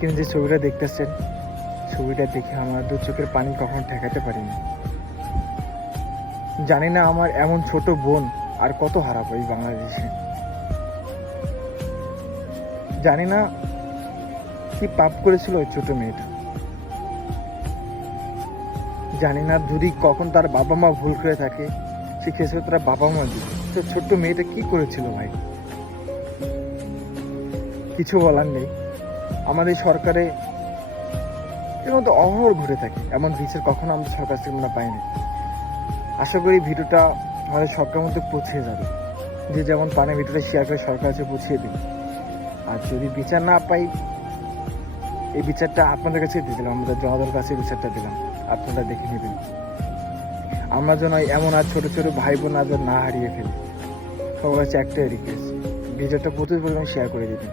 স্ক্রিনে যে ছবিটা দেখতেছেন, ছবিটা দেখে আমার দু চোখের পানি কখনো ঠেকাতে পারিনি। জানি না আমার এমন ছোট বোন আর কত হারাবো এই বাংলাদেশে। জানি না কি পাপ করেছিল ওই ছোট মেয়েটা। জানি না যদি কখন তার বাবা মা ভুল করে থাকে, শিখেছিল তারা বাবা মা দিবে। তো ছোট্ট মেয়েটা কি করেছিল ভাই, কিছু বলার নেই। আমাদের সরকারে এর মধ্যে অহর ঘুরে থাকে, এমন বিচার কখনো আমাদের সরকার থেকে আমরা পাইনি। আশা করি ভিডিওটা আমাদের সরকারের মধ্যে পৌঁছে যাবে, যে যেমন পানে ভিডিওটা শেয়ার করে সরকার কাছে পৌঁছিয়ে দিন। আর যদি বিচার না পাই, এই বিচারটা আপনাদের কাছে দিয়ে দিলাম, আমাদের জনগণের কাছে বিচারটা দিলাম, আপনারা দেখে নেবেন। আমরা যেন এমন আর ছোট ছোট ভাই বোন আজ না হারিয়ে ফেলি। সবার কাছে একটাই রিকোয়েস্ট, ভিডিওটা প্রচুর পরিমাণে শেয়ার করে দিবেন।